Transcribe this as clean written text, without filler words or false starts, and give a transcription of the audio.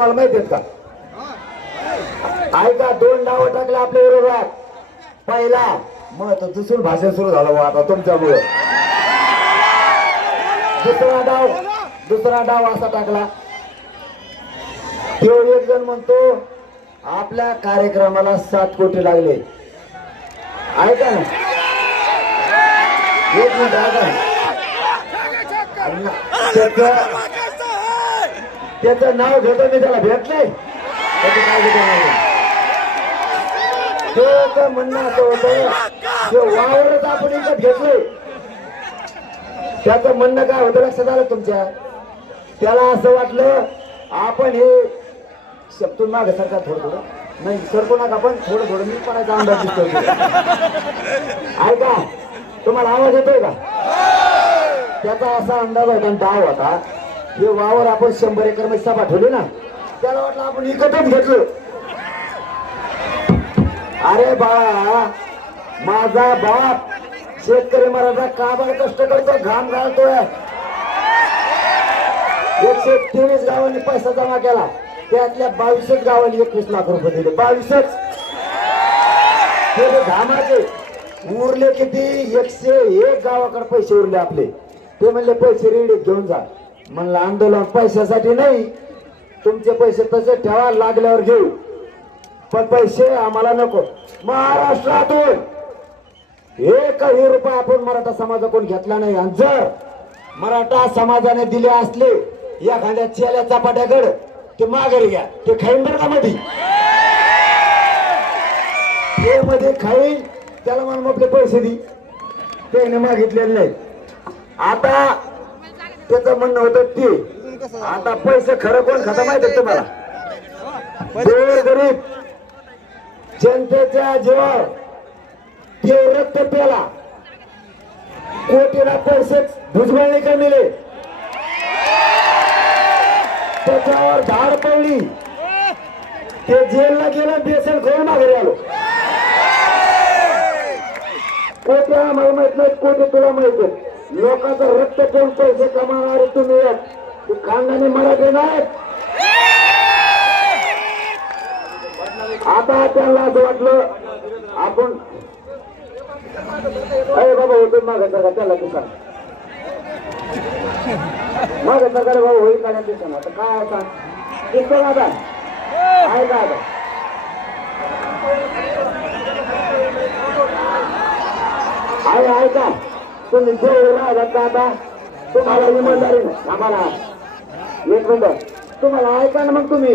मला माहिती आहेत का? ऐका, 2 डाव टाकले आपल्या विरोधात. पहिला मग तर दुसरं भाषण सुरू झालं बा आता तुमच्यामुळे. दुसरा डाव असा टाकला. तो एक जण म्हणतो आपल्या कार्यक्रमाला 7 कोटी लागले. ऐका ना, एक मिनिट ऐका. त्याचं नाव घेतो मी, त्याला भेटलंय त्याचं नाव घेतो. त्याचं म्हणणं असं होतं वावरच आपण इथं घेतलंय. त्याचं म्हणणं काय होतं लक्षात आलं तुमच्या? त्याला असं वाटलं आपण हे शब्दून मागे सरकार थोडं नाही सरकू नका, पण थोडं मी पणाचा अंदाज दिसतो. ऐका, तुम्हाला आवाज येतोय का? त्याचा असा अंदाज होता, डाव होता, हे वावर आपण 100 एकर मध्ये सभा ठेवली ना, त्याला वाटलं आपण विकतच घेतलो. अरे बाळा, माझा बाप शेतकरी मराठा काबाड कष्ट करतो, घाम घालतोय. 123 गावांनी पैसा जमा केला, त्यातल्या 22 गावांनी 21 लाख रुपये दिले. 22 घामाचे उरले किती? 101 गावाकडे पैसे उरले आपले. ते म्हणले पैसे रेडीत घेऊन जा. म्हणलं आंदोलन पैशासाठी नाही, तुमचे पैसे तसे ठेवा, लागल्यावर घेऊ, पण पैसे आम्हाला नको. महाराष्ट्रातून एकही रुपया आपण मराठा समाजाकडून घेतला नाही. आणि जर मराठा समाजाने दिले असले एखाद्या चेल्या चपाट्याकडे, ते माघारी घ्या, ते खाईन बरं का मध्ये, ते मध्ये खाईन, त्याला म्हणून आपले पैसे दे, त्याने मागितलेले नाही. आता त्याचं म्हणणं होतं ते आता पैसे खरं कोण खाता माहिती आहे तुम्हाला? गरीब जनतेच्या जीवावर ते रक्त प्याला, कोटीला पैसे भुजबळने कमिले, त्याच्यावर धाड पडली, ते जेलला गेलं, बेसन खाऊन माघारी आलो. कोटी आम्हाला माहित नाही, कोटी तुला माहित आहे. लोकांचं रक्त पिऊन पैसे कमावणारे तुम्ही खानदानी मराठी नाहीत. आता त्यांना असं वाटलं आपण अरे बाबा होतो मागे सरकार, त्याला तू सांग मागे सरकार बाबा होईल का ते सांग. आता काय सांग दिसतो आता आहे का? आता आहे का? तुम्ही जेवढे राहिलात का आता? तुम्हाला इमानदारी आम्हाला एक मिनिट, तुम्हाला ऐका ना मग तुम्ही